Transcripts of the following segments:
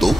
2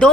2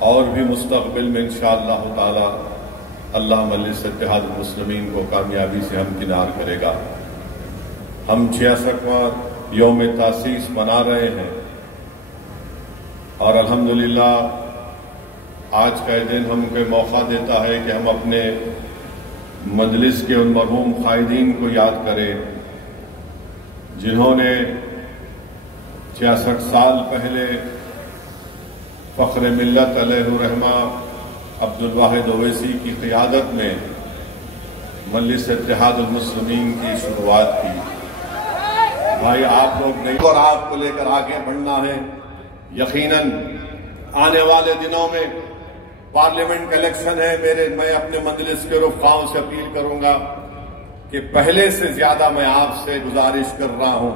اور بھی مستقبل میں انشاءاللہ تعالی اللہ مجلس اتحاد المسلمین کو کامیابی سے ہمکنار کرے گا۔ ہم 66واں یوم تاسیس منا رہے ہیں اور الحمدللہ آج کا دن ہم کو موقع دیتا ہے کہ ہم اپنے مجلس کے ان مرحوم قائدین کو یاد کریں جنہوں نے 66 سال پہلے فخر ملت علیہ الرحمہ عبدالواحد اویسی کی قیادت میں مجلس اتحاد المسلمین کی شروعات کی۔ بھائی آپ لوگ نہیں اور آپ کو لے کر آگے بڑھنا ہے۔ یقیناً آنے والے دنوں میں پارلیمنٹ کا الیکشن ہے۔ میں اپنے مجلس کے رفقاؤں سے اپیل کروں گا کہ پہلے سے زیادہ میں آپ سے گزارش کر رہا ہوں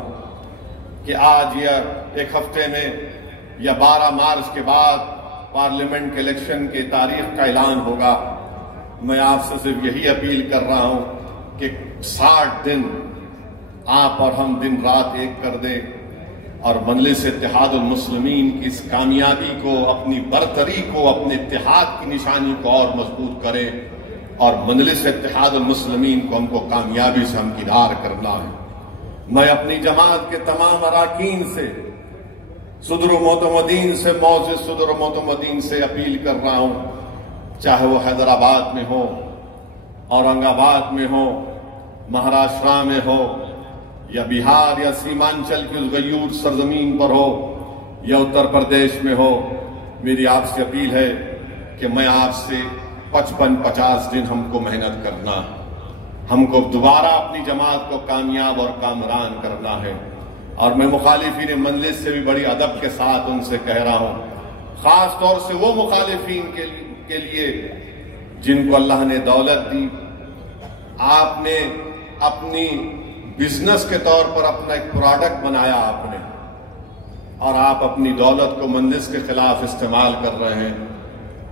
کہ آج یا ایک ہفتے میں یا 12 مارچ کے بعد پارلیمنٹ کے الیکشن کی تاریخ کا اعلان ہوگا۔ میں آپ سے صرف یہی اپیل کر رہا ہوں کہ 60 دن آپ اور ہم دن رات ایک کر دیں اور مجلس اتحاد المسلمین کی اس کامیابی کو، اپنی برتری کو، اپنے اتحاد کی نشانی کو اور مضبوط کریں اور مجلس اتحاد المسلمین کو ہم کو کامیابی سے ہمکنار کرنا ہے۔ میں اپنی جماعت کے تمام اراکین سے، صدر و معتمدین سے، معزز صدر و معتمدین سے اپیل کر رہا ہوں، چاہے وہ حیدرآباد میں ہو، اورنگ آباد میں ہو، مہاراشٹر میں ہو، یا بہار یا سیمانچل کی اس غیور سرزمین پر ہو، یا اتر پردیش میں ہو، میری آپ سے اپیل ہے کہ میں آپ سے 55-50 دن ہم کو محنت کرنا ہے، ہم کو دوبارہ اپنی جماعت کو کامیاب اور کامران کرنا ہے۔ اور میں مخالفین مجلس سے بھی بڑی ادب کے ساتھ ان سے کہہ رہا ہوں، خاص طور سے وہ مخالفین کے لیے جن کو اللہ نے دولت دی، آپ نے اپنی بزنس کے طور پر اپنا ایک پروڈکٹ بنایا آپ نے، اور آپ اپنی دولت کو مجلس کے خلاف استعمال کر رہے ہیں۔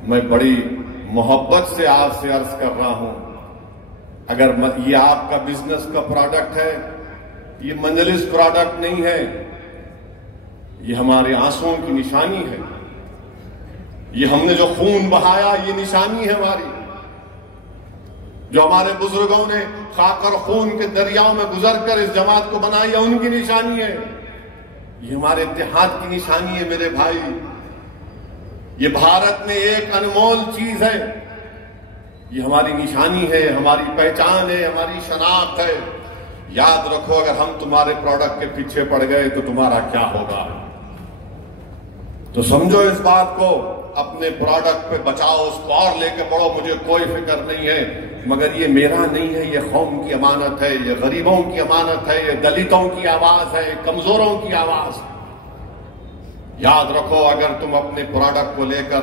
میں بڑی محبت سے آپ سے عرض کر رہا ہوں، اگر یہ آپ کا بزنس کا پروڈکٹ ہے، یہ مجلس پروڈکٹ نہیں ہے، یہ ہمارے آنسوؤں کی نشانی ہے، یہ ہم نے جو خون بہایا یہ نشانی ہے ہماری، جو ہمارے بزرگوں نے خاک اور خون کے دریاؤں میں گزر کر اس جماعت کو بنائی ہے ان کی نشانی ہے، یہ ہمارے اتحاد کی نشانی ہے میرے بھائی۔ یہ بھارت میں ایک انمول چیز ہے، یہ ہماری نشانی ہے، ہماری پہچان ہے، ہماری شناخت ہے۔ یاد رکھو اگر ہم تمہارے پروڈکٹ کے پیچھے پڑ گئے تو تمہارا کیا ہوگا، تو سمجھو اس بات کو، اپنے پروڈکٹ پہ بچاؤ، اس کو اور لے کے پڑھو، مجھے کوئی فکر نہیں ہے، مگر یہ میرا نہیں ہے، یہ قوم کی امانت ہے، یہ غریبوں کی امانت ہے، یہ دلتوں کی آواز ہے، کمزوروں کی آواز ہے۔ یاد رکھو اگر تم اپنے پروڈکٹ کو لے کر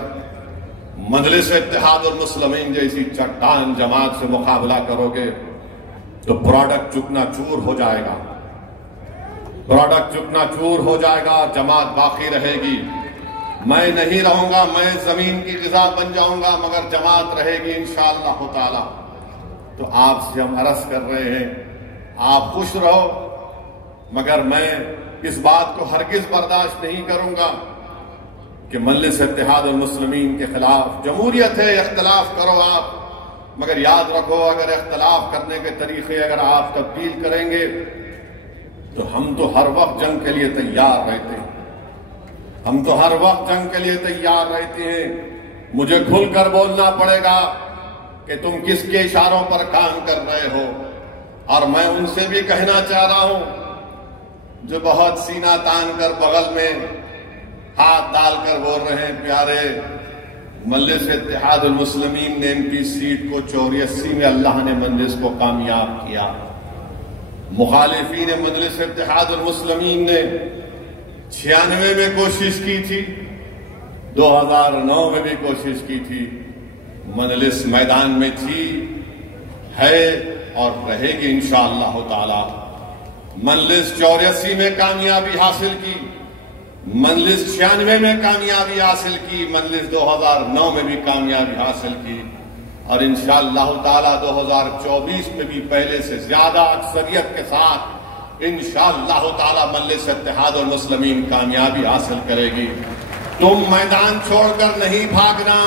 مجلس اتحاد المسلمین جیسی چٹان جماعت سے مقابلہ کرو گے تو پروڈکٹ چکنا چور ہو جائے گا، پروڈکٹ چکنا چور ہو جائے گا، جماعت باقی رہے گی۔ میں نہیں رہوں گا، میں زمین کی غذا بن جاؤں گا، مگر جماعت رہے گی انشاءاللہ تعالی۔ تو آپ سے ہم عرض کر رہے ہیں، آپ خوش رہو، مگر میں اس بات کو ہرگز برداشت نہیں کروں گا کہ مجلس اتحاد المسلمین کے خلاف، جمہوریت ہے، اختلاف کرو آپ، مگر یاد رکھو اگر اختلاف کرنے کے طریقے اگر آپ تبدیل کریں گے تو ہم تو ہر وقت جنگ کے لیے تیار رہتے ہیں، ہم تو ہر وقت جنگ کے لیے تیار رہتے ہیں۔ مجھے کھل کر بولنا پڑے گا کہ تم کس کے اشاروں پر کام کر رہے ہو، اور میں ان سے بھی کہنا چاہ رہا ہوں جو بہت سینہ تان کر بغل میں ہاتھ ڈال کر بول رہے ہیں، پیارے مجلس اتحاد المسلمین نے ان کی سیٹ کو 84 میں اللہ نے مجلس کو کامیاب کیا، مخالفین مجلس اتحاد المسلمین نے 96 میں کوشش کی تھی، 2009 میں بھی کوشش کی تھی، مجلس میدان میں تھی، ہے اور رہے گی انشاءاللہ تعالی۔ مجلس 84 میں کامیابی حاصل کی، مجلس 96 میں کامیابی حاصل کی، مجلس 2009 میں بھی کامیابی حاصل کی، اور انشاءاللہ تعالی 2024 میں بھی پہلے سے زیادہ اکثریت کے ساتھ انشاءاللہ تعالی مجلس اتحاد المسلمین کامیابی حاصل کرے گی۔ تم میدان چھوڑ کر نہیں بھاگنا،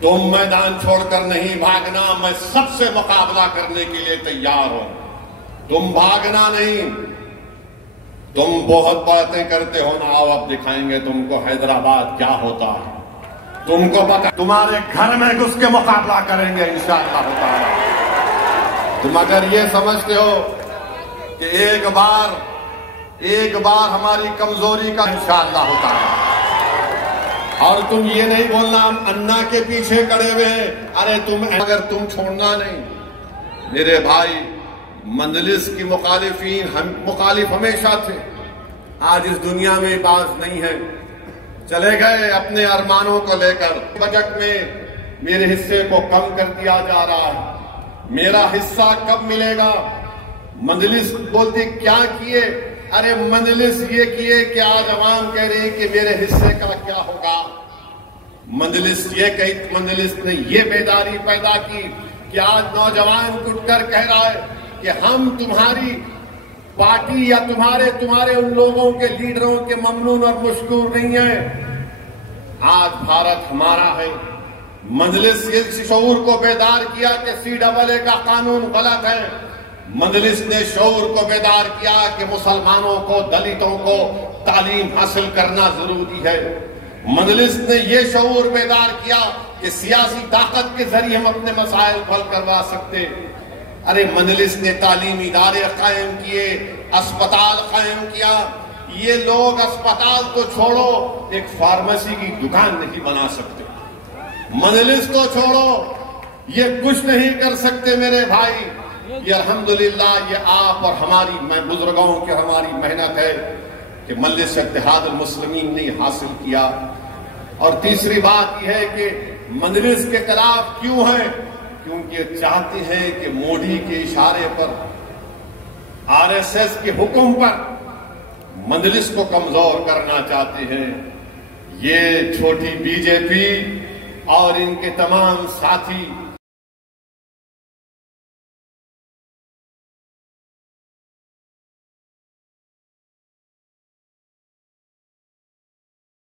تم میدان چھوڑ کر نہیں بھاگنا، میں سب سے مقابلہ کرنے کے لیے تیار ہوں، تم بھاگنا نہیں۔ تم بہت باتیں کرتے ہو نا، آؤ اب دکھائیں گے تم کو حیدرآباد کیا ہوتا ہے، تم کو پتا، تمہارے گھر میں گھس کے مقابلہ کریں گے انشاءاللہ تعالی۔ تم اگر یہ سمجھتے ہو کہ ایک بار ہماری کمزوری کا انشاءاللہ ہوتا ہے، اور تم یہ نہیں بولنا ہم انا کے پیچھے کڑے ہوئے ہیں، ارے اگر تم چھوڑنا نہیں میرے بھائی۔ مجلس کی مخالف ہمیشہ تھے، آج اس دنیا میں باز نہیں ہے، چلے گئے اپنے ارمانوں کو لے کر۔ بجٹ میں میرے حصے کو کم کر دیا جا رہا ہے، میرا حصہ کب ملے گا؟ مجلس بولتی کیا کیے؟ ارے مجلس یہ کیے کہ آج عوام کہہ رہی کہ میرے حصے کا کیا ہوگا۔ مجلس نے یہ بیداری پیدا کی کہ آج نوجوان اٹھ کر کہہ رہا ہے کہ ہم تمہاری پارٹی یا تمہارے ان لوگوں کے لیڈروں کے ممنون اور مشکور نہیں ہیں، آج بھارت ہمارا ہے۔ مجلس اس شعور کو بیدار کیا کہ CAA کا قانون غلط ہے، مجلس نے شعور کو بیدار کیا کہ مسلمانوں کو، دلتوں کو تعلیم حاصل کرنا ضروری ہے، مجلس نے یہ شعور بیدار کیا کہ سیاسی طاقت کے ذریعے ہم اپنے مسائل حل کروا سکتے۔ ارے مجلس نے تعلیمی ادارے قائم کیے، اسپتال قائم کیا، یہ لوگ اسپتال تو چھوڑو ایک فارمیسی کی دکان نہیں بنا سکتے، مجلس تو چھوڑو یہ کچھ نہیں کر سکتے میرے بھائی۔ یہ الحمدللہ یہ آپ اور ہماری بزرگوں کی ہماری محنت ہے کہ مجلس اتحاد المسلمین نے حاصل کیا۔ اور تیسری بات یہ ہے کہ مجلس کے خلاف کیوں ہے؟ کیونکہ چاہتے ہیں کہ مودی کے اشارے پر، RSS کے حکم پر مجلس کو کمزور کرنا چاہتے ہیں۔ یہ چھوٹی BJP اور ان کے تمام ساتھی